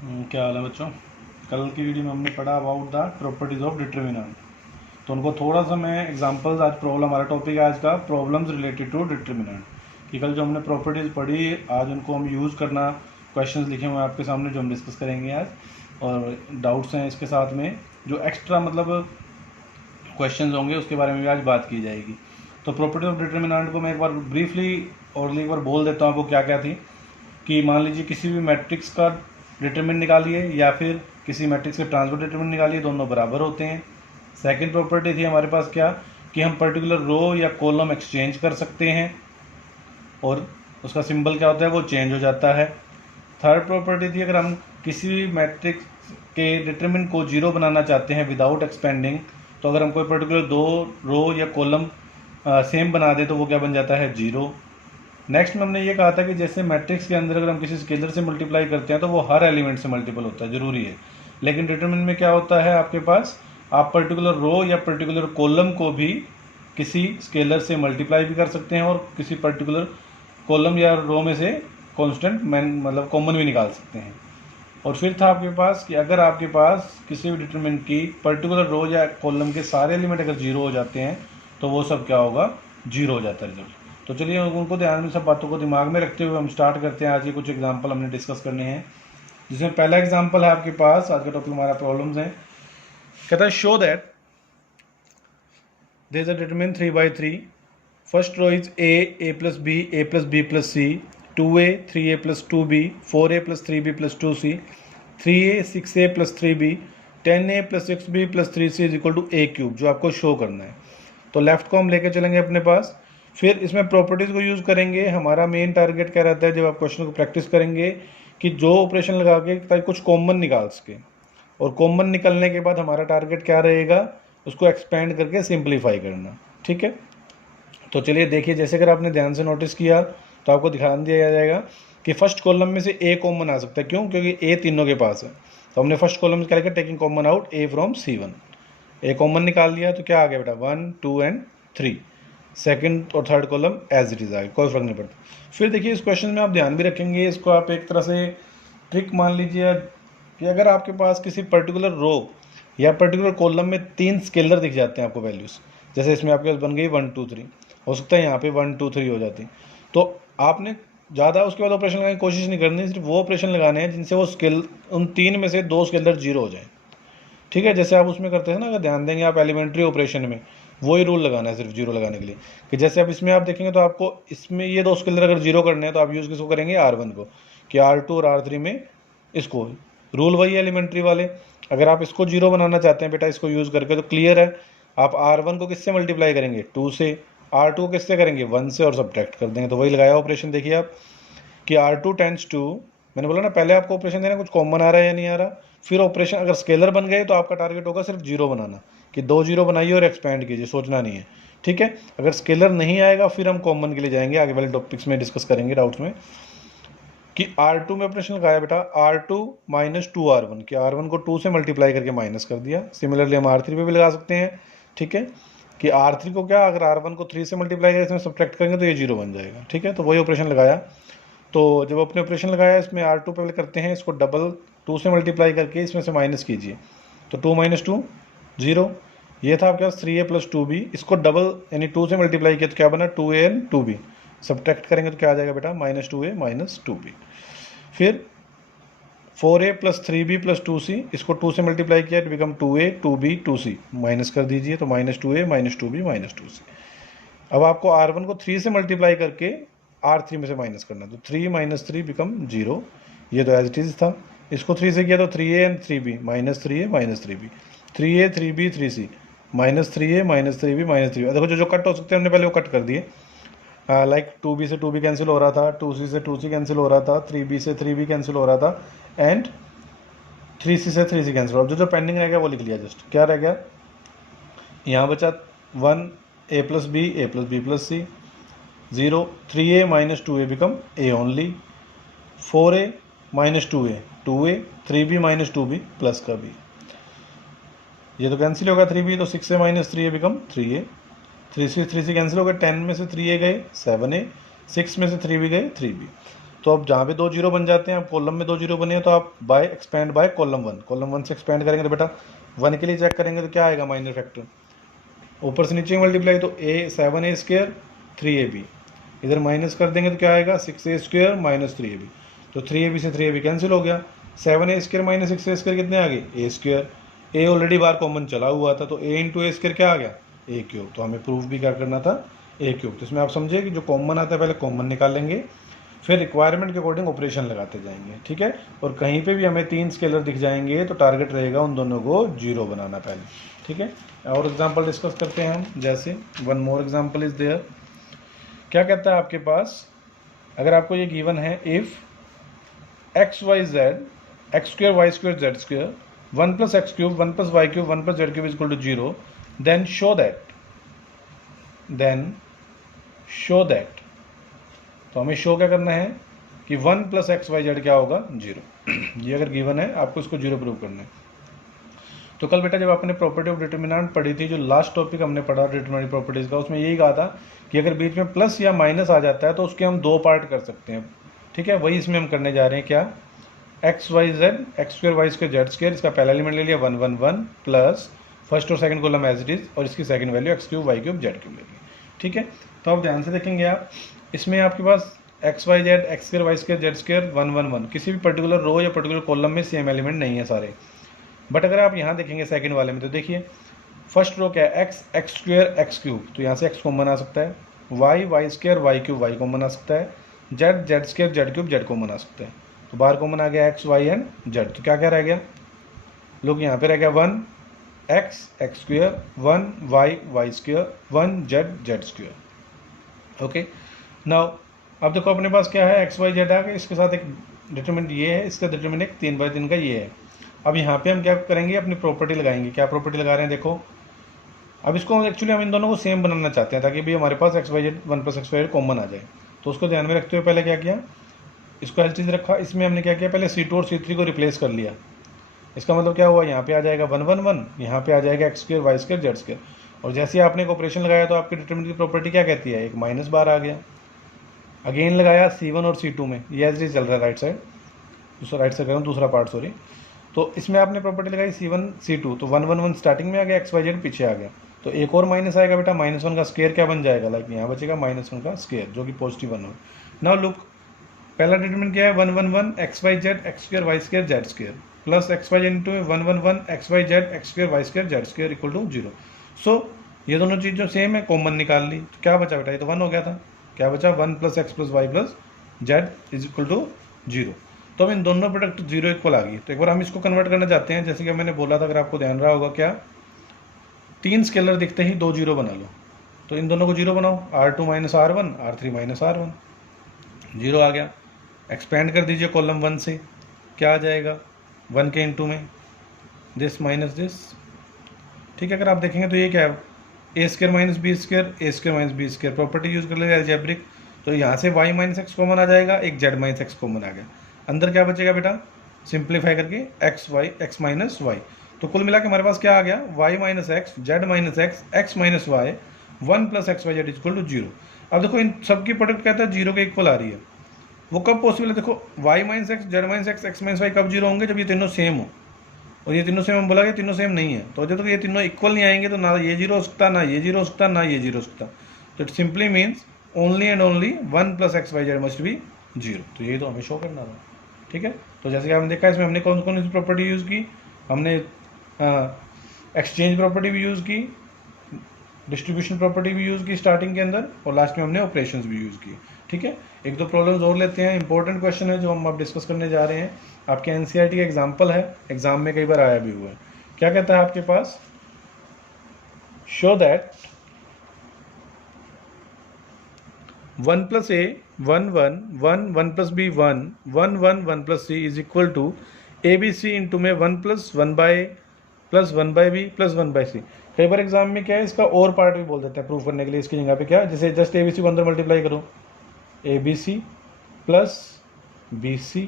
क्या हाल है बच्चों। कल की वीडियो में हमने पढ़ा about the properties of determinant. तो उनको थोड़ा सा मैं एग्जांपल्स, आज प्रॉब्लम, हमारा टॉपिक है आज का प्रॉब्लम्स रिलेटेड टू डिटर्मिनेंट। कि कल जो हमने प्रॉपर्टीज़ पढ़ी, आज उनको हम यूज़ करना, क्वेश्चंस लिखे हुए हैं आपके सामने जो हम डिस्कस करेंगे आज, और डाउट्स हैं इसके साथ में जो एक्स्ट्रा मतलब क्वेश्चंस होंगे उसके बारे में भी आज बात की जाएगी। तो प्रॉपर्टी ऑफ डिटर्मिनेंट को मैं एक बार ब्रीफली और एक बार बोल देता हूँ आपको क्या क्या थी। कि मान लीजिए किसी भी मैट्रिक्स का डिटरमिनेंट निकालिए या फिर किसी मैट्रिक्स के ट्रांसपोर्ट डिटरमिनेंट निकालिए, दोनों बराबर होते हैं। सेकंड प्रॉपर्टी थी हमारे पास क्या, कि हम पर्टिकुलर रो या कॉलम एक्सचेंज कर सकते हैं और उसका सिंबल क्या होता है, वो चेंज हो जाता है। थर्ड प्रॉपर्टी थी, अगर हम किसी भी मैट्रिक्स के डिटरमिनेंट को जीरो बनाना चाहते हैं विदाउट एक्सपेंडिंग, तो अगर हम कोई पर्टिकुलर दो रो या कॉलम सेम बना दें तो वो क्या बन जाता है, जीरो। नेक्स्ट में हमने ये कहा था कि जैसे मैट्रिक्स के अंदर अगर हम किसी स्केलर से मल्टीप्लाई करते हैं तो वो हर एलिमेंट से मल्टीपल होता है, जरूरी है। लेकिन डिटरमिनेंट में क्या होता है आपके पास, आप पर्टिकुलर रो या पर्टिकुलर कॉलम को भी किसी स्केलर से मल्टीप्लाई भी कर सकते हैं और किसी पर्टिकुलर कॉलम या रो में से कांस्टेंट मतलब कॉमन भी निकाल सकते हैं। और फिर था आपके पास कि अगर आपके पास किसी भी डिटरमिनेंट की पर्टिकुलर रो या कॉलम के सारे एलिमेंट अगर जीरो हो जाते हैं तो वो सब क्या होगा, जीरो हो जाता है रिजल्ट। तो चलिए उनको ध्यान में, सब बातों को दिमाग में रखते हुए हम स्टार्ट करते हैं। आज ये कुछ एग्जांपल हमने डिस्कस करने हैं, जिसमें पहला एग्जांपल है आपके पास, आज का टॉपिक हमारा प्रॉब्लम्स है। कहता है show that there is a determinant 3/3, first row is a plus b plus c, 2a 3a plus 2b, 4a plus 3b plus 2c, 3a 6a plus 3b, 10a plus 6b plus 3c is equal to a cube, जो आपको show करना है। तो left को हम लेके चलेंगे अपने पास, फिर इसमें प्रॉपर्टीज़ को यूज़ करेंगे। हमारा मेन टारगेट क्या रहता है जब आप क्वेश्चन को प्रैक्टिस करेंगे, कि जो ऑपरेशन लगा के ताकि कुछ कॉमन निकाल सके, और कॉमन निकलने के बाद हमारा टारगेट क्या रहेगा, उसको एक्सपेंड करके सिंप्लीफाई करना। ठीक है, तो चलिए देखिए, जैसे अगर आपने ध्यान से नोटिस किया तो आपको ध्यान दिया जाएगा कि फर्स्ट कॉलम में से ए कॉमन आ सकता है। क्यों? क्योंकि ए तीनों के पास है। तो हमने फर्स्ट कॉलम में क्या लिखा, taking common out A from C1। A common निकाल लिया तो क्या आ गया बेटा, 1 2 एंड 3। सेकंड और third column as it is आ गया, कोई फर्क नहीं पड़ता। फिर देखिए इस क्वेश्चन में आप ध्यान भी रखेंगे, इसको आप एक तरह से ट्रिक मान लीजिए कि अगर आपके पास किसी पर्टिकुलर रो या पर्टिकुलर कॉलम में 3 स्केलर दिख जाते हैं आपको वैल्यूज़, जैसे इसमें आपके पास बन गई 1 2 3, हो सकता है यहाँ पे 1 2 3 हो जाती, तो आपने ज़्यादा उसके बाद ऑपरेशन लगाने की कोशिश नहीं करनी, सिर्फ वो ऑपरेशन लगाने हैं जिनसे वो स्केल, उन 3 में से 2 स्केलर जीरो हो जाए। ठीक है, जैसे आप उसमें करते हैं ना, अगर ध्यान देंगे आप एलिमेंट्री ऑपरेशन में, वही रूल लगाना है सिर्फ जीरो लगाने के लिए। कि जैसे अब इसमें आप देखेंगे तो आपको इसमें ये 2 स्केलर अगर जीरो करने हैं तो आप यूज़ किसको करेंगे, R1 को, कि R2 और R3 में इसको, रूल वही है एलिमेंट्री वाले। अगर आप इसको जीरो बनाना चाहते हैं बेटा इसको यूज़ करके, तो क्लियर है, आप R1 को किससे मल्टीप्लाई करेंगे, 2 से, R2 को किससे करेंगे, 1 से, और सब्ट्रैक्ट कर देंगे। तो वही लगाया ऑपरेशन। देखिए आप कि R2 टेंड्स टू, मैंने बोला ना पहले आपको ऑपरेशन देना, कुछ कॉमन आ रहा है या नहीं आ रहा, फिर ऑपरेशन अगर स्केलर बन गए तो आपका टारगेट होगा सिर्फ जीरो बनाना, कि 2 जीरो बनाइए और एक्सपेंड कीजिए, सोचना नहीं है। ठीक है, अगर स्केलर नहीं आएगा फिर हम कॉमन के लिए जाएंगे, आगे वाले टॉपिक्स में डिस्कस करेंगे डाउट्स में। कि R2 में ऑपरेशन लगाया बेटा, R2 माइनस 2R1, कि R1 को 2 से मल्टीप्लाई करके माइनस कर दिया। सिमिलरली हम R3 पे भी लगा सकते हैं। ठीक है, कि R3 को क्या, अगर R1 को 3 से मल्टीप्लाई करके इसमें सब्ट्रैक्ट करेंगे तो ये जीरो बन जाएगा। ठीक है, तो वही ऑपरेशन लगाया। तो जब अपने ऑपरेशन लगाया इसमें R2 पे करते हैं, इसको डबल 2 से मल्टीप्लाई करके इसमें से माइनस कीजिए, तो 2 माइनस 2 0। ये था आपके पास 3a प्लस 2b, इसको डबल यानी 2 से मल्टीप्लाई किया तो क्या बना, 2a एंड 2b, सब्ट्रैक्ट करेंगे तो क्या आ जाएगा बेटा, माइनस 2a माइनस 2b। फिर 4a plus 3b plus 2c, इसको 2 से मल्टीप्लाई किया तो become 2a 2b 2c, minus कर दीजिए तो minus 2a minus 2b minus 2c। अब आपको R1 को 3 से मल्टीप्लाई करके R3 में से माइनस करना, तो 3 माइनस 3 बिकम 0, ये तो एज इट इज़ था। इसको 3 से किया तो 3a and 3b, minus 3a minus 3b, 3a 3b 3c, minus 3a minus 3b minus 3b। देखो जो कट हो सकते हैं हमने पहले वो कट कर दिए। लाइक 2b से 2b कैंसिल हो रहा था, 2c से 2c कैंसिल हो रहा था, 3b से 3b कैंसिल हो रहा था, एंड 3c से 3c कैंसिल हो रहा था। जो पेंडिंग रह गया वो लिख लिया, जस्ट क्या रह गया, यहाँ बचा 1 a plus b plus c, 0 3a minus 2a become a only, 4a minus 2a 3b minus 2b plus का b, ये तो कैंसिल होगा 3b, तो 6a minus 3a become 3a, 3c cancel हो गए, 10 में से 3a गए 7a, 6 में से 3b गए 3b। तो अब जहाँ पे 2 जीरो बन जाते हैं, अब कॉलम में 2 जीरो बने हैं तो आप by expand by column 1, column 1 से एक्सपेंड करेंगे तो बेटा 1 के लिए चेक करेंगे तो क्या आएगा माइनर फैक्टर, ऊपर से नीचे मल्टीप्लाई तो a 7a² 3ab, इधर माइनस कर देंगे तो क्या आएगा 6a² माइनस 3ab, तो 3ab से 3ab कैंसिल हो गया, 7a² माइनस 6a² कितने आ गए a², a already bar common चला हुआ था तो a इंटू a² क्या आ गया a³, तो हमें प्रूफ भी क्या करना था a³, तो इसमें आप समझे कि जो कॉमन आता है पहले कॉमन निकालेंगे फिर रिक्वायरमेंट के अकॉर्डिंग ऑपरेशन लगाते जाएंगे, ठीक है। और कहीं पे भी हमें 3 स्केलर दिख जाएंगे तो टारगेट रहेगा उन दोनों को 0 बनाना पहले, ठीक है। और एग्जांपल डिस्कस करते हैं हम, जैसे one more example is there. क्या कहता है आपके पास, अगर आपको ये गिवन है if x square y square z square 1 plus x cube 1 plus y cube 1 plus z cube is equal to 0, then show that तो हमें शो क्या करना है कि 1 प्लस एक्स वाई जेड क्या होगा 0। ये अगर गिवन है आपको इसको 0 प्रूव करना है। तो कल बेटा जब आपने प्रॉपर्टी ऑफ डिटर्मिनेंट पढ़ी थी, जो लास्ट टॉपिक हमने पढ़ा डिटर्मिनेंट प्रॉपर्टीज का, उसमें यही कहा था कि अगर बीच में प्लस या माइनस आ जाता है तो उसके हम 2 पार्ट कर सकते हैं, ठीक है। वही इसमें हम करने जा रहे हैं, क्या X Y Z X square Y square Z square, इसका पहला एलिमेंट ले लिया 1 1 1 प्लस फर्स्ट और second column as it is और इसकी second value X cube Y cube Z cube ले ली, ठीक है। तो आप ध्यान से देखेंगे आप, इसमें आपके पास X Y Z X square Y square Z square 1 1 1 किसी भी पर्टिकुलर रो या पर्टिकुलर कॉलम में सेम एलिमेंट नहीं है सारे। बट अगर आप यहाँ देखेंगे सेकंड वाले में तो देखिए फर्स्ट रो क्या है X X square X cube, तो यहाँ से एक्स कॉमन आ सकता है, Y Y square Y cube Y common आ सकता है, Z Z square Z cube Z common आ सकता है। तो बाहर कॉमन आ गया एक्स वाई एंड जेड, तो क्या क्या रह गया लोग, यहाँ पे रह गया 1 X X square 1 Y Y square 1 Z Z square. Okay, now अब देखो अपने पास क्या है एक्स वाई जेड आ गया, इसके साथ एक डिटरमिनेंट ये है, इसका डिटरमिनेंट 3/3 का ये है। अब यहाँ पे हम क्या करेंगे, अपनी प्रॉपर्टी लगाएंगे। क्या प्रॉपर्टी लगा रहे हैं देखो, अब इसको एक्चुअली हम इन दोनों को सेम बनाना चाहते हैं ताकि भी हमारे पास X Y Z 1 plus X Y Z common आ जाए। तो उसको ध्यान में रखते हुए पहले क्या किया, इसको हर चीज़ रखा, इसमें हमने क्या किया पहले C2 और C3 को रिप्लेस कर लिया। इसका मतलब क्या हुआ, यहाँ पे आ जाएगा 1 1 1, यहाँ पे आ जाएगा X square Y square Z square, और जैसे ही आपने एक ऑपरेशन लगाया तो आपकी डिटरमिनेंट की प्रॉपर्टी क्या कहती है, एक माइनस बार आ गया। अगेन लगाया C1 और C2 में, ये एज चल रहा है राइट साइड, दूसरा राइट साइड कर रहा हूँ दूसरा पार्ट सॉरी। तो इसमें आपने प्रॉपर्टी लगाई C1 C2, तो 1 1 1 स्टार्टिंग में आ गया, एक्स वाई जेड पीछे आ गया, तो एक और माइनस आएगा बेटा, -1 का स्क्वायर क्या बन जाएगा, लाइक यहाँ बचेगा -1 का स्क्वायर जो कि पॉजिटिव 1 हो। नाउ लुक, पहला डिटरमिनेंट क्या है 1 1 1 X Y Z X square Y square Z square plus X Y Z into 1 1 1 X Y Z X square Y square Z square equal to 0। So ये दोनों चीज़ जो same है common निकाल ली, तो क्या बचा बेटा, ये तो 1 हो गया था, क्या बचा 1 plus X plus Y plus Z is equal to 0। तो अब इन दोनों प्रोडक्ट 0 इक्वल आ गई। तो एक बार हम इसको कन्वर्ट करना चाहते हैं, जैसे कि मैंने बोला था, अगर आपको ध्यान रहा होगा, क्या 3 स्केलर दिखते ही 2 0 बना लो, तो इन दोनों को 0 बनाओ, R2 minus R1 R3 minus R1, 0 आ गया। एक्सपेंड कर दीजिए कॉलम 1 से, क्या आ जाएगा 1 के इंटू में दिस माइनस दिस, ठीक है। अगर आप देखेंगे तो ये क्या है A square minus B square A square minus B square, property use कर लेंगे अलजेब्रिक, तो यहाँ से y माइनस एक्स कॉमन आ जाएगा, एक z माइनस एक्स कॉमन आ गया, अंदर क्या बचेगा बेटा, सिंप्लीफाई करके एक्स माइनस वाई। तो कुल मिला के हमारे पास क्या आ गया, y minus X Z minus X X minus Y 1 plus X Y Z equal to 0। अब देखो इन सबकी प्रोडक्ट कहता है 0 के इक्वल आ रही है, वो कब पॉसिबल है, देखो y minus X Z minus X X minus Y कब 0 होंगे, जब ये तीनों सेम हो, और ये तीनों सेम हम बोला कि तीनों सेम नहीं है, तो जब तक ये तीनों इक्वल नहीं आएंगे तो ना ये 0 हो सकता, ना ये 0 हो सकता, ना ये 0 हो सकता। तो it simply means only and only 1 plus X Y Z must be 0। तो ये तो हमें शो करना था, ठीक है। तो जैसे कि आपने देखा इसमें हमने कौन कौन सी प्रॉपर्टी यूज़ की, हमने एक्सचेंज प्रॉपर्टी भी यूज़ की, डिस्ट्रीब्यूशन प्रॉपर्टी भी यूज़ की स्टार्टिंग के अंदर, और लास्ट में हमने ऑपरेशंस भी यूज़ की, ठीक है। एक दो प्रॉब्लम्स और लेते हैं, इंपॉर्टेंट क्वेश्चन है जो हम अब डिस्कस करने जा रहे हैं, आपके एनसीईआरटी का एग्जाम्पल है, एग्जाम में कई बार आया भी हुआ है। क्या कहता है आपके पास, show that 1 plus A 1 1 1 1 plus B 1 1 1 1 plus C is equal to A B C into में 1 plus 1 by A plus 1 by B plus 1 by C. कई बार एग्जाम में क्या है, इसका और पार्ट भी बोल देते हैं प्रूफ करने के लिए, इसकी जगह पे क्या, जैसे जस्ट ए बी सी को अंदर मल्टीप्लाई करो, A B C plus B C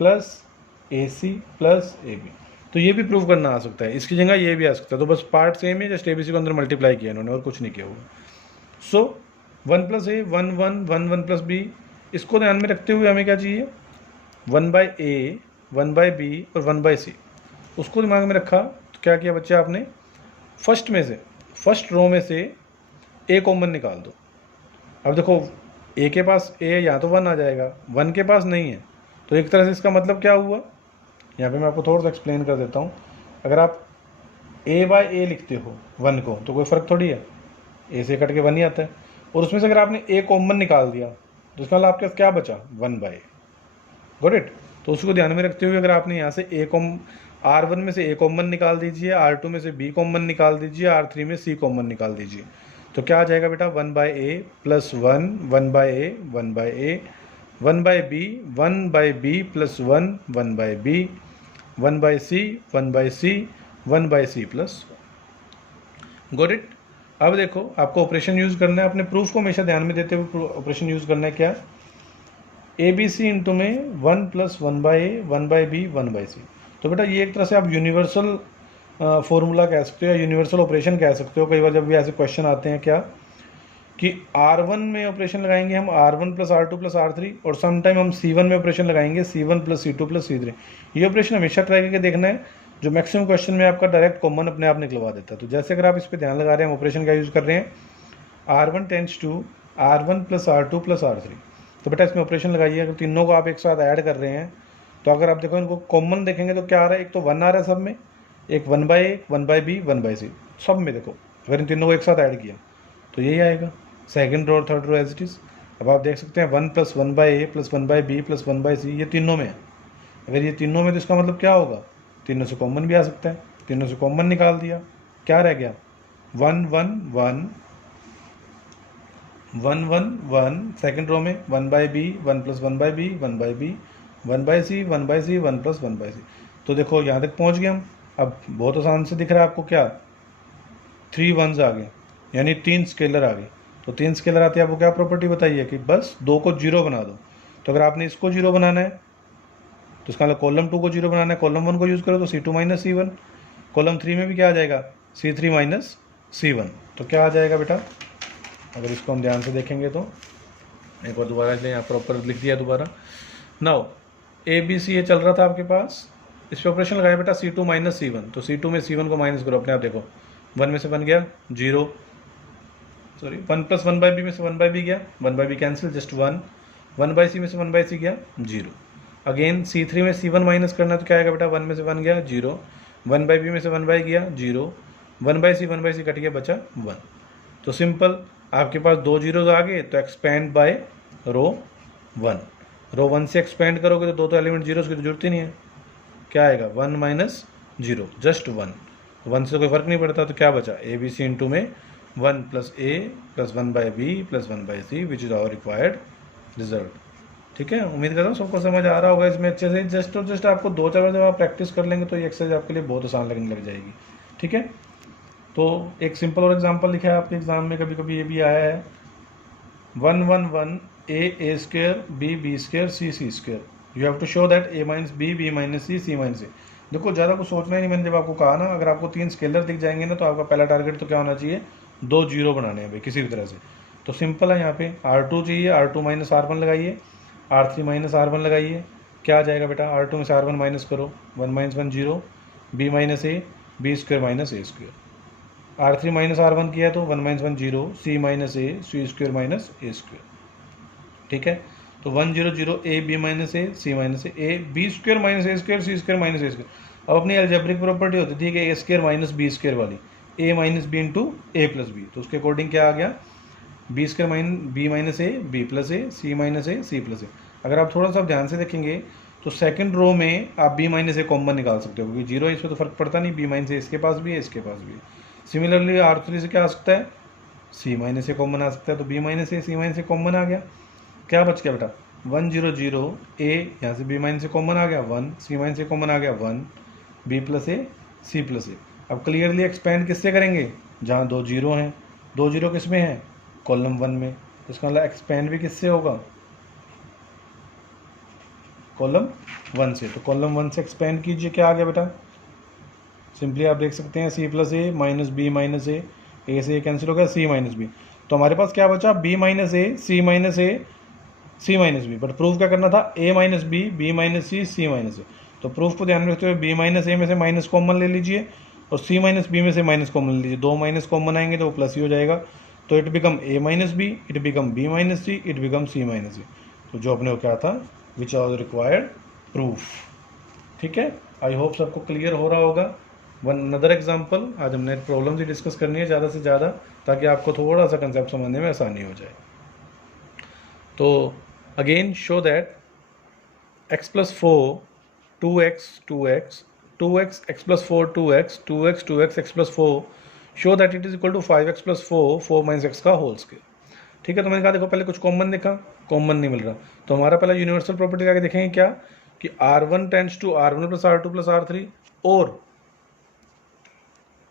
plus A C plus A B, तो ये भी प्रूव करना आ सकता है, इसकी जगह ये भी आ सकता है। तो बस पार्ट सेम है, जस्ट ए बी सी को अंदर मल्टीप्लाई किया इन्होंने और कुछ नहीं किया हुआ। सो 1 प्लस ए 1 1 1 1 प्लस बी इसको ध्यान में रखते हुए हमें क्या चाहिए, 1/a, 1/b और 1/c। उसको दिमाग में रखा तो क्या किया बच्चे आपने, फर्स्ट रो में से a कॉमन निकाल दो। अब देखो a के पास a या तो 1 आ जाएगा, 1 के पास नहीं है, तो एक तरह से इसका मतलब क्या हुआ, यहाँ पे मैं आपको थोड़ा सा एक्सप्लेन कर देता हूँ। अगर आप a/a लिखते हो 1 को तो कोई फ़र्क थोड़ी है, a से कट के 1 ही आता है, और उसमें से अगर आपने a कॉमन निकाल दिया तो उसका मतलब आपके पास क्या बचा, 1/a। Got it. तो उसको ध्यान में रखते हुए अगर आपने यहाँ से R1 में से a कॉमन निकाल दीजिए, R2 में से b कॉमन निकाल दीजिए, R3 में c कॉमन निकाल दीजिए, तो क्या आ जाएगा बेटा, 1/a plus 1, 1/a, 1/a, 1/b, 1/b plus 1, 1/b, 1/c, 1/c, 1/c plus. Got it. अब देखो आपको ऑपरेशन यूज़ करना है, अपने प्रूफ को हमेशा ध्यान में देते हुए ऑपरेशन यूज़ करना है। क्या, ABC इंटू में 1 प्लस 1/a, 1/b, 1/c। तो बेटा ये एक तरह से आप यूनिवर्सल फॉर्मूला कह सकते हो या यूनिवर्सल ऑपरेशन कह सकते हो। कई बार जब भी ऐसे क्वेश्चन आते हैं क्या कि R1 में ऑपरेशन लगाएंगे हम R1 plus R2 plus R3, और सम टाइम हम C1 में ऑपरेशन लगाएंगे C1 plus C2 plus C3। ये ऑपरेशन हमेशा ट्राई करके देखना है, जो मैक्सिमम क्वेश्चन में आपका डायरेक्ट कॉमन अपने आप निकलवा देता है। तो जैसे अगर आप इस पर ध्यान लगा रहे हैं, हम ऑपरेशन क्या यूज़ कर रहे हैं, R1 tends to R1 plus R2 plus R3। तो बेटा इसमें ऑपरेशन लगाइए, अगर तीनों को आप एक साथ ऐड कर रहे हैं तो अगर आप देखो इनको कॉमन देखेंगे तो क्या आ रहा है, एक तो 1 आ रहा है सब में, एक 1/a, 1/b, 1/c सब में। देखो अगर इन तीनों को एक साथ ऐड किया तो यही आएगा, सेकंड रो और third row as it is. अब आप देख सकते हैं 1 plus 1/a plus 1/b plus 1/c, ये तीनों में है। अगर ये तीनों में तो इसका मतलब क्या होगा, तीनों से कॉमन भी आ सकता है। तीनों से कॉमन निकाल दिया, क्या रह गया, 1 1 1 1 1 1, सेकेंड रो में 1/b, 1 plus 1/b, 1/b, 1/c, 1/c, 1 plus 1/c। तो देखो यहाँ तक पहुँच गए हम। अब बहुत आसान से दिख रहा है आपको, क्या 3 1s आ गए, यानी 3 स्केलर आ गए। तो 3 स्केलर आते हैं, आपको क्या प्रॉपर्टी बताइए कि बस 2 को 0 बना दो। तो अगर आपने इसको 0 बनाना है तो इसका मतलब कॉलम 2 को 0 बनाना है, कॉलम 1 को यूज़ करो तो C2 माइनस C1। कॉलम 3 में भी क्या आ जाएगा, C3 माइनस C1। तो क्या आ जाएगा बेटा, अगर इसको हम ध्यान से देखेंगे तो एक बार दोबारा, इसलिए यहाँ प्रॉपर लिख दिया दोबारा। नाउ ABC ये चल रहा था आपके पास, इस पर ऑपरेशन लगाया बेटा C2 माइनस C1। तो C2 में C1 को माइनस करो, अपने आप देखो 1 में से 1 गया 0, सॉरी 1 प्लस 1/b में से 1/b गया, 1/b कैंसिल, जस्ट 1, 1/c में से 1/c गया 0। अगेन C3 में C1 माइनस करना तो क्या आएगा बेटा, 1 में से 1 गया 0, 1/b में से 1/b गया 0, 1/c कट गया, बचा 1। तो सिंपल, आपके पास 2 जीरोज आ गए तो एक्सपेंड बाय रो 1। रो 1 से एक्सपेंड करोगे तो 2 तो एलिमेंट जीरोज की तो जरूरत ही नहीं है, क्या आएगा 1 माइनस 0, जस्ट 1। 1 से कोई फर्क नहीं पड़ता, तो क्या बचा, ABC इंटू में 1 plus a plus 1/b plus 1/c which is our required result. ठीक है, उम्मीद करता हूँ सबको समझ आ रहा होगा इसमें अच्छे से। जस्ट आपको 2-4 बार जब आप प्रैक्टिस कर लेंगे तो ये एक्सरसाइज आपके लिए बहुत आसान लगने लग जाएगी। ठीक है, तो एक सिंपल और एग्जांपल लिखा है आपके एग्जाम में, कभी कभी ये भी आया है, 1 1 1 a square b square c square, you have to show that a minus b minus c minus a। देखो ज़्यादा कुछ सोचना ही नहीं, मैंने जब आपको कहा ना, अगर आपको 3 स्केलर दिख जाएंगे ना तो आपका पहला टारगेट तो क्या होना चाहिए, 2 जीरो बनाने हैं भाई किसी भी तरह से। तो सिंपल है, यहाँ पे R2 चाहिए, R2 माइनस R1 लगाइए, R3 माइनस R1 लगाइए, क्या आ जाएगा बेटा, R2 में से R1 माइनस करो, 1 minus 1 0, b minus a, b square minus a square. R3 minus R1 किया तो 1 minus 1 0, c minus a, c square minus a square. ठीक है, तो 1 0 0 a b minus a, c minus a, b square minus a square, c square minus a square. अब अपनी algebraic property होती थी कि a square minus b square वाली, a minus b into a plus b। तो उसके according क्या आ गया, b square b minus a, b plus a, c minus a, c plus a। अगर आप थोड़ा सा ध्यान से देखेंगे तो सेकंड रो में आप b माइनस a कॉमन निकाल सकते हो, क्योंकि 0 इसमें तो फर्क पड़ता नहीं, b माइनस a इसके पास भी है, इसके पास भी है। सिमिलरली R3 से क्या आ सकता है, c माइनस a कॉमन आ सकता है, तो b minus a, c minus a common आ गया, क्या बच गया बेटा, 1 0 0 a, यहाँ से b माइनस a कॉमन आ गया 1, c माइनस a कॉमन आ गया 1, b plus a, c plus a। अब क्लियरली एक्सपेंड किससे करेंगे, जहाँ 2 जीरो हैं, 2 जीरो किस में है, कॉलम 1 में, इसका मतलब एक्सपेंड भी किससे होगा, कॉलम 1 से। तो कॉलम 1 से एक्सपेंड कीजिए, क्या आ गया बेटा, सिंपली आप देख सकते हैं c plus a minus b minus a से a कैंसिल हो गया, c माइनस b। तो हमारे पास क्या बचा, b minus a, c minus a, C minus B, but proof क्या करना था, A minus B minus C minus A. तो प्रूफ को ध्यान में रखते हुए बी माइनस ए में से माइनस कॉमन ले लीजिए और सी माइनस बी में से माइनस कॉमन ले लीजिए, दो माइनस कॉमन आएंगे तो वो प्लस ही हो जाएगा। तो it become A minus B, it become B minus C, it become C minus C. तो जो अपने को क्या था, विच वॉज रिक्वायर्ड प्रूफ। ठीक है, आई होप सबको क्लियर हो रहा होगा। वन अनदर एग्जाम्पल, आज हमने प्रॉब्लम्स ही डिस्कस करनी है ज़्यादा से ज़्यादा, ताकि आपको थोड़ा सा कंसेप्ट समझने में आसानी हो जाए। तो again show that x plus 4 2x 2x 2x x plus 4 2x 2x 2x x plus 4 show that it is equal to 5x plus 4 4 minus x का होल स्क्वायर। ठीक है, तो मैंने कहा देखो पहले कुछ कॉमन देखा, कॉमन नहीं मिल रहा, तो हमारा पहला यूनिवर्सल प्रॉपर्टी आगे देखेंगे क्या, कि R1 tends to R1 plus R2 plus R3, और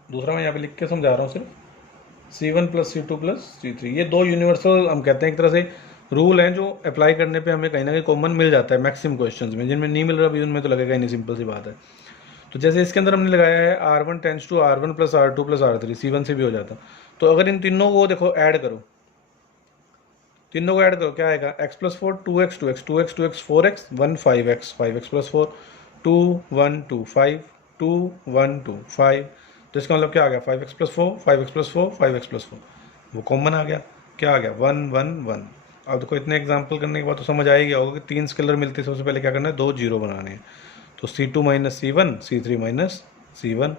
दूसरा मैं यहाँ पे लिख के समझा रहा हूँ सिर्फ C1 plus C2 plus C3। ये दो यूनिवर्सल हम कहते हैं एक तरह से रूल हैं जो अप्लाई करने पे हमें कहीं ना कहीं कॉमन मिल जाता है मैक्सिमम क्वेश्चंस में, जिनमें नहीं मिल रहा भी उनमें तो लगेगा ही नहीं, सिंपल सी बात है। तो जैसे इसके अंदर हमने लगाया है R1 tends to R1 plus R2 plus R3, C1 से भी हो जाता। तो अगर इन तीनों को देखो ऐड करो, तीनों को ऐड करो क्या आएगा, x plus 4 2x 2x 2x 2x 4x 1 5x 5x plus 4 2 1 2 5 2 1 2 5। तो इसका मतलब क्या आ गया, 5x plus 4 5x plus 4 5x plus 4, वो कॉमन आ गया, क्या आ गया 1 1 1। अब देखो इतने एग्जाम्पल करने के बाद तो समझ आ ही गया होगा कि तीन स्केलर मिलते हैं, सबसे पहले क्या करना है, दो जीरो बनाने हैं। तो C2 minus C1 C3 minus C1,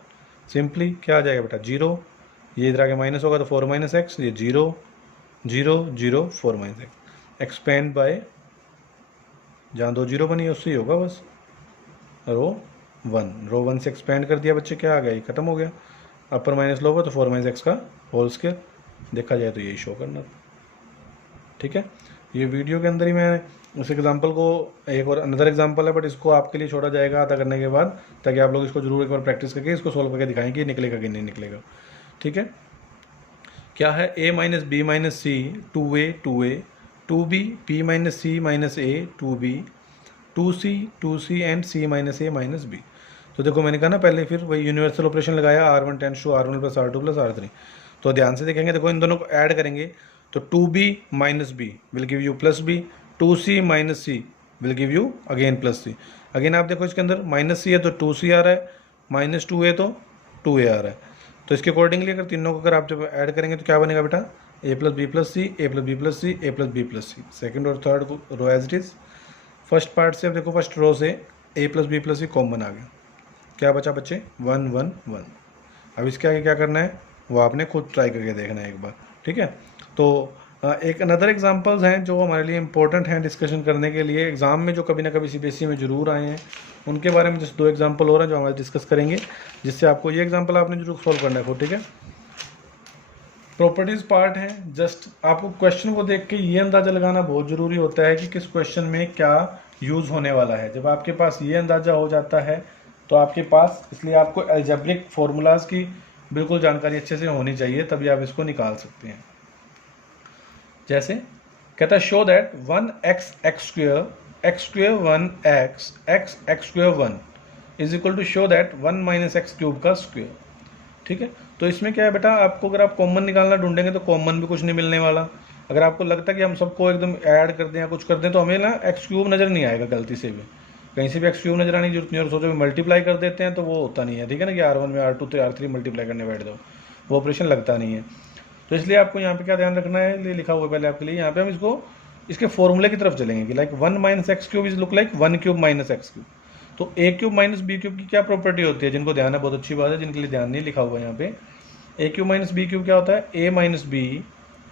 simply क्या आ जाएगा बेटा, जीरो, ये इधर आगे माइनस होगा तो 4 माइनस एक्स, ये zero 0 0 4 minus x, expand by जहाँ दो जीरो बनी है उससे ही होगा बस, रो 1, रो 1 से एक्सपेंड कर दिया बच्चे, क्या आ गया, ये खत्म हो गया, अपर माइनस लोगे तो 4 माइनस एक्स का होल स्क्वायर, देखा जाए तो यही शो करना। ठीक है, ये वीडियो के अंदर ही मैं उस एग्जांपल को, एक और अनदर एग्जांपल है बट इसको आपके लिए छोड़ा जाएगा आधा करने के बाद, ताकि आप लोग इसको जरूर एक बार प्रैक्टिस करके इसको सोल्व करके दिखाएं कि निकलेगा कि नहीं निकलेगा। ठीक है, क्या है, a minus B minus c 2a 2b b minus C minus a 2b 2c and c minus a minus b। तो देखो मैंने कहा ना पहले, फिर वही यूनिवर्सल ऑपरेशन लगाया, R1 tends to R1 plus R2 plus R3। तो ध्यान से देखेंगे, देखो इन दोनों को ऐड करेंगे तो 2b minus b will give you plus b, 2c minus c will give you again plus c। Again आप देखो इसके अंदर माइनस c है तो 2c आ रहा है, माइनस 2a तो 2a आ रहा है। तो इसके अकॉर्डिंगली अगर तीनों को अगर आप जब ऐड करेंगे तो क्या बनेगा बेटा, a plus B plus C, A plus B plus C, A plus B plus C. Second और third row as it is. First part से अब देखो, फर्स्ट रो से a plus B plus C common आ गया, क्या बचा बच्चे 1 1 1। अब इसके आगे क्या करना है वो आपने खुद ट्राई करके देखना है एक बार। ठीक है, तो एक अनदर एग्जांपल्स हैं जो हमारे लिए इंपॉर्टेंट हैं डिस्कशन करने के लिए, एग्जाम में जो कभी ना कभी CBSE में जरूर आए हैं, उनके बारे में जस्ट दो एग्जांपल और हैं जो हमारे डिस्कस करेंगे, जिससे आपको ये एग्जांपल आपने जरूर सॉल्व करना है। ठीक है, प्रॉपर्टीज पार्ट है, जस्ट आपको क्वेश्चन को देख के ये अंदाजा लगाना बहुत ज़रूरी होता है कि किस क्वेश्चन में क्या यूज़ होने वाला है। जब आपके पास ये अंदाज़ा हो जाता है तो आपके पास, इसलिए आपको एल्जेब्रिक फार्मूलाज की बिल्कुल जानकारी अच्छे से होनी चाहिए, तभी आप इसको निकाल सकते हैं। जैसे कहता है show that 1x x square 1x x square 1 is equal to show that 1 minus x cube का स्क्वेयर। ठीक है, तो इसमें क्या है बेटा, आपको अगर आप कॉमन निकालना ढूंढेंगे तो कॉमन भी कुछ नहीं मिलने वाला। अगर आपको लगता है कि हम सबको एकदम ऐड कर दें या कुछ कर दें तो हमें ना एक्स क्यूब नज़र नहीं आएगा, गलती से भी कहीं से भी एक्स क्यूब नजर आने की जरूरत नहीं, और सोचो मल्टीप्लाई कर देते हैं तो वो होता नहीं है। ठीक है ना, कि R1 में R2 तो R3 मल्टीप्लाई करने बैठ जाओ, वो ऑपरेशन लगता नहीं है। तो इसलिए आपको यहाँ पे क्या ध्यान रखना है, ये लिखा हुआ है पहले आपके लिए, यहाँ पे हम इसको इसके फॉर्मूले की तरफ चलेंगे कि like 1 minus x cube is look like 1 cube minus x cube. तो a cube minus b cube की क्या प्रॉपर्टी होती है, जिनको ध्यान है बहुत अच्छी बात है, जिनके लिए ध्यान नहीं लिखा हुआ है यहाँ पे, a cube minus b cube क्या होता है, a minus b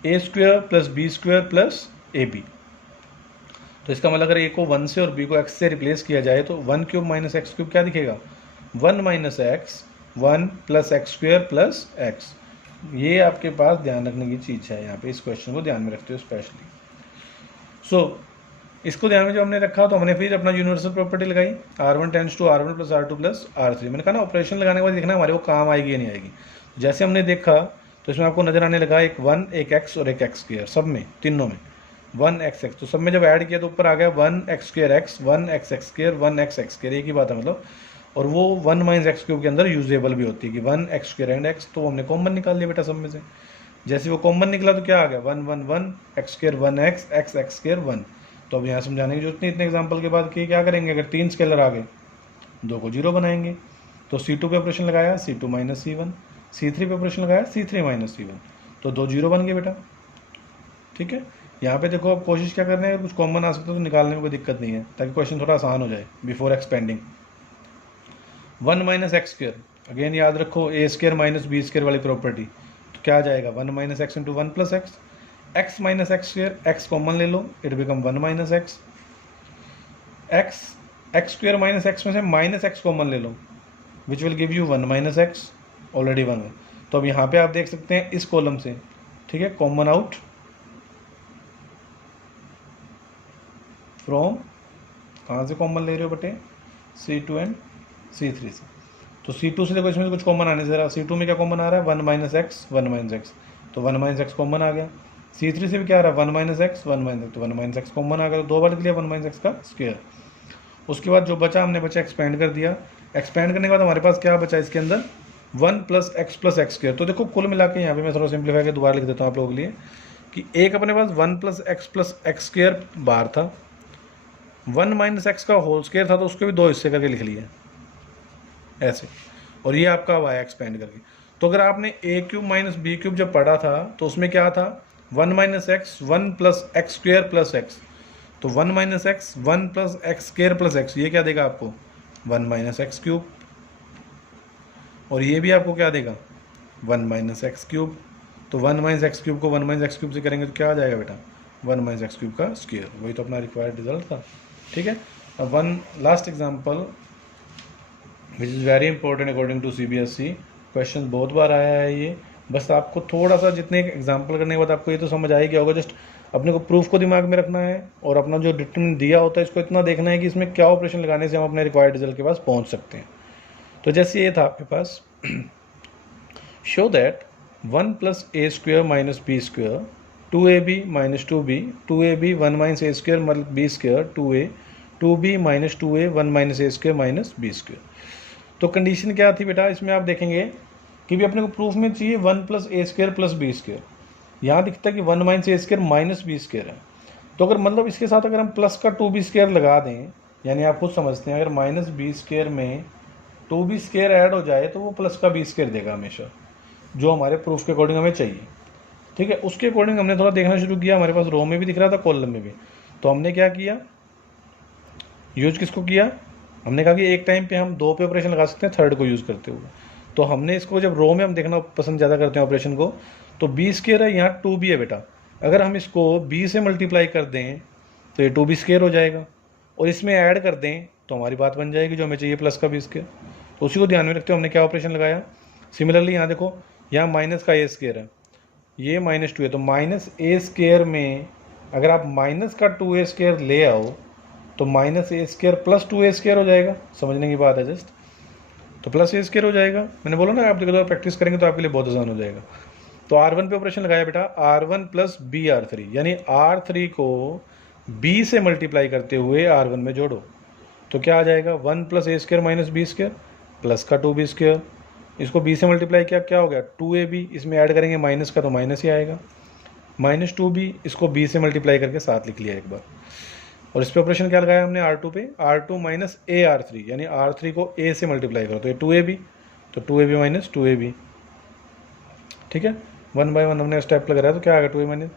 a square plus b square plus A B. तो इसका मतलब अगर a को 1 से और b को x से रिप्लेस किया जाए तो 1 क्यूब माइनस एक्स क्यूब क्या दिखेगा, 1 minus x 1 plus x square plus x. ये आपके पास ध्यान रखने की चीज़ है यहाँ पे, इस क्वेश्चन को ध्यान में रखते हो स्पेशली। सो इसको ध्यान में जो हमने रखा तो हमने फिर अपना यूनिवर्सल प्रॉपर्टी लगाई, R1 tends to R1 plus R2 plus R3। मैंने कहा ना ऑपरेशन लगाने के बाद देखना हमारे को काम आएगी या नहीं आएगी। जैसे हमने देखा तो इसमें आपको नजर आने लगा एक 1 एक x और एक x स्क्वायर, सब में तीनों में 1x, तो सब में जब ऐड किया तो ऊपर आ गया 1x square x 1x x square 1x x square, एक ही बात है मतलब। और वो 1 माइनस एक्स क्यूब के अंदर यूजेबल भी होती है कि 1x स्क्वायर एंड x, तो हमने कॉमन निकाल लिया बेटा सब में से। जैसे वो कॉमन निकला तो क्या आ गया 1 1 1 x square 1x x x square 1। तो अब यहाँ समझाने की जरूरत नहीं, इतने एग्जाम्पल के बाद कि क्या करेंगे, अगर 3 स्केलर आ गए 2 को 0 बनाएंगे। तो C2 पे ऑपरेशन लगाया C2 माइनस C1, C3 पे ऑपरेशन लगाया C3 माइनस C1, तो 2 0 बन गए बेटा। ठीक है, यहाँ पे देखो अब कोशिश क्या करना है, अगर कुछ कॉमन आ सकता है तो निकालने में कोई दिक्कत नहीं है, ताकि क्वेश्चन थोड़ा आसान हो जाए before expanding. 1 minus X square, again याद रखो A square minus B square वाली प्रॉपर्टी, तो क्या आ जाएगा 1 minus X into 1 plus X, X minus X square, X common ले लो, it become 1 minus X, X square minus X में से माइनस एक्स कॉमन ले लो, which will give you 1 minus X, already 1 है। तो अब यहाँ पे आप देख सकते हैं इस कॉलम से, ठीक है, कॉमन आउट फ्रॉम, कहाँ से कॉमन ले रहे हो बेटे, C2 एंड C3 से। तो C2 से देखो इसमें कुछ कॉमन आने से रहा, C2 में क्या कॉमन आ रहा है 1 माइनस एक्स 1 माइनस एक्स, तो 1 माइनस एक्स कॉमन आ गया। C3 से भी क्या आ रहा है 1 माइनस एक्स 1 माइनस एक्स, तो 1 माइनस एक्स कॉमन आ गया, तो 2 बार लिख लिया 1 माइनस एक्स का स्क्वायर। उसके बाद जो बचा हमने एक्सपेंड कर दिया, एक्सपेंड करने के बाद हमारे पास क्या बचा इसके अंदर 1 प्लस एक्स स्क्वायर। तो देखो कुल मिला के यहाँ पे मैं थोड़ा सिंप्लीफाई कर दोबारा लिख देता हूँ आप लोगों के लिए, कि एक अपने पास 1 प्लस एक्स स्क्वायर बाहर था, 1 माइनस एक्स का होल स्क्वायर था, तो उसके भी 2 हिस्से करके लिख लिए ऐसे, और ये आपका आया एक्सपेंड करके। तो अगर आपने ए क्यूब माइनस बी क्यूब जब पढ़ा था तो उसमें क्या था 1 minus x 1 plus x square plus x, तो 1 minus x 1 plus x square plus x, ये क्या देगा आपको 1 माइनस एक्स क्यूब, और ये भी आपको क्या देगा 1 माइनस एक्स क्यूब। तो 1 माइनस एक्स क्यूब को 1 माइनस एक्स क्यूब से करेंगे तो क्या आ जाएगा बेटा 1 माइनस एक्स क्यूब का स्क्वायर, वही तो अपना रिक्वायर्ड रिजल्ट था। ठीक है, अब one last example which is very important according to CBSE, question बहुत बार आया है ये, बस आपको थोड़ा सा जितने एग्जांपल करने के बाद आपको ये तो समझ आएगा होगा, जस्ट अपने को प्रूफ को दिमाग में रखना है और अपना जो डिटरमिनेंट दिया होता है इसको इतना देखना है कि इसमें क्या ऑपरेशन लगाने से हम अपने रिक्वायर्ड रिजल्ट के पास पहुंच सकते हैं। तो जैसे ये था आपके पास, show that 1 plus A square minus B square 2ab minus 2b 2ab 1 minus A square मतलब B square 2a 2b minus 2a 1 minus A square minus B square. तो कंडीशन क्या थी बेटा, इसमें आप देखेंगे कि भी अपने को प्रूफ में चाहिए 1 प्लस ए स्क्वायर प्लस बी स्क्वायर, यहाँ दिखता है कि 1 minus A square minus B square है। तो अगर मतलब इसके साथ अगर हम प्लस का 2b स्क्वायर लगा दें, यानी आप खुद समझते हैं अगर माइनस बी स्क्वायर में 2b स्क्वायर ऐड हो जाए तो वो प्लस का बी स्क्वायर देगा हमेशा, जो हमारे प्रूफ के अकॉर्डिंग हमें चाहिए। ठीक है, उसके अकॉर्डिंग हमने थोड़ा देखना शुरू किया, हमारे पास रो में भी दिख रहा था कॉलम में भी। तो हमने क्या किया, यूज किसको किया, हमने कहा कि एक टाइम पे हम 2 पे ऑपरेशन लगा सकते हैं थर्ड को यूज़ करते हुए। तो हमने इसको जब रो में हम देखना पसंद ज़्यादा करते हैं ऑपरेशन को, तो बी स्क्वायर है, यहाँ 2b है बेटा, अगर हम इसको b से मल्टीप्लाई कर दें तो ये 2b स्क्वायर हो जाएगा, और इसमें ऐड कर दें तो हमारी बात बन जाएगी जो हमें चाहिए प्लस का बी स्क्वायर। तो उसी को ध्यान में रखते हुए हमने क्या ऑपरेशन लगाया। सिमिलरली यहाँ देखो, यहाँ माइनस का ए स्क्वायर है, ये माइनस 2 है, तो माइनस ए स्क्वायर में अगर आप माइनस का 2a स्क्वायर ले आओ तो minus A square plus 2a square हो जाएगा, समझने की बात है जस्ट, तो प्लस ए स्क्वायर हो जाएगा। मैंने बोला ना आप देखो प्रैक्टिस करेंगे तो आपके लिए बहुत आसान हो जाएगा। तो R1 पे ऑपरेशन लगाया बेटा, R1 प्लस बी R3, यानी R3 को b से मल्टीप्लाई करते हुए R1 में जोड़ो, तो क्या आ जाएगा 1 प्लस ए square minus B square plus का 2b स्क्वायर, इसको b से मल्टीप्लाई किया क्या हो गया 2ab, इसमें ऐड करेंगे माइनस का तो माइनस ही आएगा, माइनस 2b, इसको b से मल्टीप्लाई करके साथ लिख लिया एक बार। और इस पे ऑपरेशन क्या लगाया हमने R2 पे, R2 माइनस ए R3, यानी R3 को a से मल्टीप्लाई करो तो ये 2ab, तो 2ab माइनस 2ab। ठीक है, 1 बाय 1 हमने स्टेप लगाया तो क्या आएगा 2a minus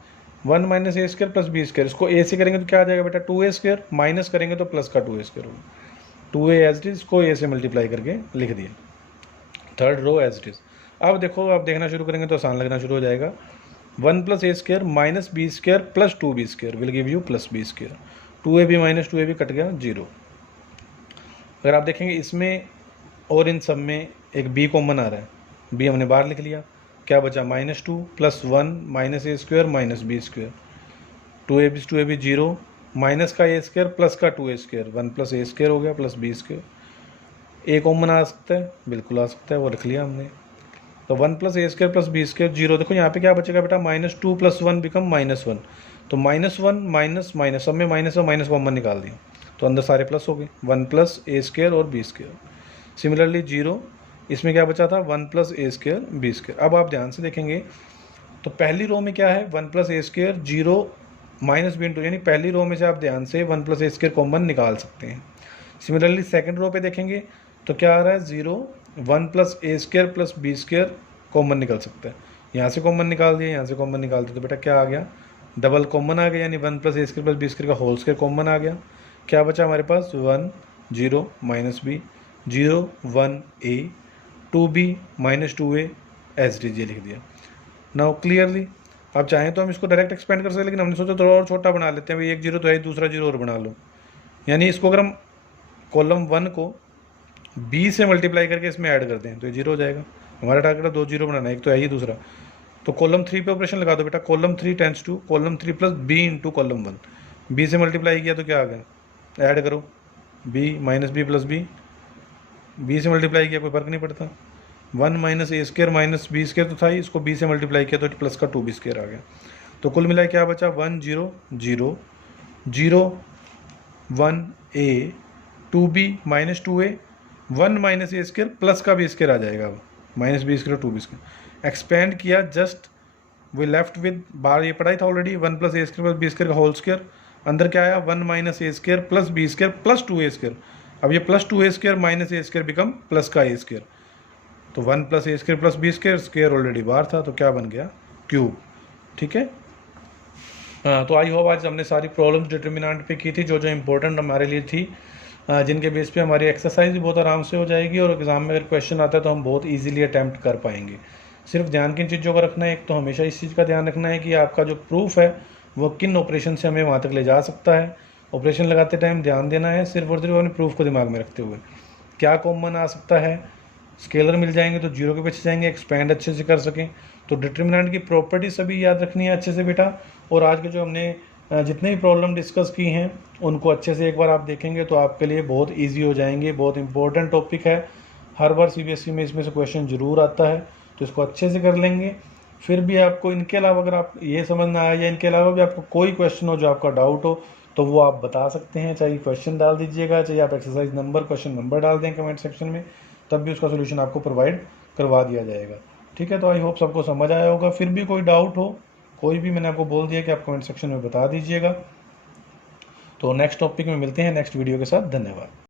1 minus A square plus b square, इसको a से करेंगे तो क्या आ जाएगा बेटा 2a स्क्वायर, माइनस करेंगे तो प्लस का 2a स्क्वायर होगा, 2a एज इट इज, इसको a से मल्टीप्लाई करके लिख दिया, third row as it is. अब देखो आप देखना शुरू करेंगे तो आसान लगना शुरू हो जाएगा, 1 plus A square minus B square plus 2b square will give you plus b square, 2ab minus 2ab cut गया 0। अगर आप देखेंगे इसमें और इन सब में एक b कॉमन आ रहा है, b हमने बाहर लिख लिया, क्या बचा minus 2 plus 1 minus A square minus B square, 2ab 0, minus का ए स्क्वायर प्लस का 2a स्क्वायर, 1 प्लस ए स्क्वायर हो गया प्लस बी स्क्वायर, ए कॉमन आ सकता है, बिल्कुल आ सकता है, वो रख लिया हमने। तो 1 प्लस ए स्क्वायर प्लस बी स्क्वायर 0, देखो यहाँ पे क्या बचेगा बेटा माइनस 2 प्लस 1 बिकम माइनस 1, तो माइनस 1 माइनस माइनस, सब में माइनस और माइनस कॉमन निकाल दिया तो अंदर सारे प्लस हो गए, 1 प्लस ए स्क्वायर और बी स्क्वायर। सिमिलरली 0, इसमें क्या बचा था 1 प्लस ए स्क्वायर बी स्क्वायर। अब आप ध्यान से देखेंगे तो पहली रो में क्या है 1 प्लस ए स्क्वायर 0 माइनस बी इंटू, यानी पहली रो में से आप ध्यान से 1 प्लस ए स्क्र कॉमन निकाल सकते हैं। सिमिलरली सेकंड रो पे देखेंगे तो क्या आ रहा है 0, 1 plus A square plus B square common निकल सकता है। यहाँ से कॉमन निकाल दिया, यहाँ से कॉमन निकाल दिया, तो बेटा क्या आ गया, डबल कॉमन आ गया, यानी 1 plus A square plus B square का होल स्क्र कॉमन आ गया। क्या बचा हमारे पास 1 0 माइनस बी, 0 1 ए, 2b minus 2a S D G लिख दिया। नाउ क्लियरली आप चाहें तो हम इसको डायरेक्ट एक्सपेंड कर सकते हैं, लेकिन हमने सोचा थोड़ा और छोटा बना लेते हैं, भाई एक जीरो तो है, दूसरा जीरो और बना लो। यानी इसको अगर हम कॉलम 1 को b से मल्टीप्लाई करके इसमें ऐड कर दें तो ये जीरो हो जाएगा। हमारा टारगेट है 2 जीरो बनाना, एक तो है ही दूसरा। तो कॉलम 3 पे ऑपरेशन लगा दो बेटा, column 3 tends to column 3 plus b into column 1। b से मल्टीप्लाई किया तो क्या आ गया, ऐड करो b minus b plus b से मल्टीप्लाई किया कोई फर्क नहीं पड़ता। 1 माइनस ए स्क्र माइनस बी स्क्र तो था ही, इसको b से मल्टीप्लाई किया तो प्लस का 2b स्क्र आ गया। तो कुल मिला क्या बचा 1 0 0 0 1 a 2b minus 2a, 1 minus A square plus का बी स्क्र आ जाएगा, अब minus B square 2b square expand किया, जस्ट वी लेफ्ट विद, बाहर ये पढ़ा ही था already, 1 plus A square plus B square का होल स्क्र, अंदर क्या आया 1 माइनस ए square plus B square plus 2a square. अब ये प्लस 2a स्क्र माइनस ए स्क्र बिकम प्लस का ए स्क्र, तो 1 plus A square plus B square, square already बाहर था तो क्या बन गया क्यूब। ठीक है, तो आई होप आज हमने सारी प्रॉब्लम्स डिटर्मिनेंट पे की थी जो जो इम्पोर्टेंट हमारे लिए थी, जिनके बेस पे हमारी एक्सरसाइज भी बहुत आराम से हो जाएगी और एग्ज़ाम में अगर क्वेश्चन आता है तो हम बहुत इजीली अटैम्प्ट कर पाएंगे। सिर्फ ध्यान किन चीज़ों का रखना है, एक तो हमेशा इस चीज़ का ध्यान रखना है कि आपका जो प्रूफ है वो किन ऑपरेशन से हमें वहाँ तक ले जा सकता है। ऑपरेशन लगाते टाइम ध्यान देना है सिर्फ और सिर्फ अपने प्रूफ को दिमाग में रखते हुए, क्या कॉमन आ सकता है, स्केलर मिल जाएंगे तो जीरो के पीछे जाएंगे, एक्सपेंड अच्छे से कर सकें। तो डिटर्मिनेंट की प्रॉपर्टी सभी याद रखनी है अच्छे से बेटा, और आज के जो हमने जितने भी प्रॉब्लम डिस्कस की हैं उनको अच्छे से एक बार आप देखेंगे तो आपके लिए बहुत इजी हो जाएंगे। बहुत इंपॉर्टेंट टॉपिक है, हर बार सीबीएसई में इसमें से क्वेश्चन जरूर आता है, तो इसको अच्छे से कर लेंगे। फिर भी आपको इनके अलावा अगर आप ये समझ ना आए या इनके अलावा भी आपको कोई क्वेश्चन हो जो आपका डाउट हो तो वो आप बता सकते हैं, चाहे क्वेश्चन डाल दीजिएगा, चाहे आप एक्सरसाइज नंबर क्वेश्चन नंबर डाल दें कमेंट सेक्शन में, तब भी उसका सोल्यूशन आपको प्रोवाइड करवा दिया जाएगा। ठीक है, तो आई होप सबको समझ आया होगा। फिर भी कोई डाउट हो कोई भी, मैंने आपको बोल दिया कि आप कमेंट सेक्शन में बता दीजिएगा। तो नेक्स्ट टॉपिक में मिलते हैं नेक्स्ट वीडियो के साथ। धन्यवाद।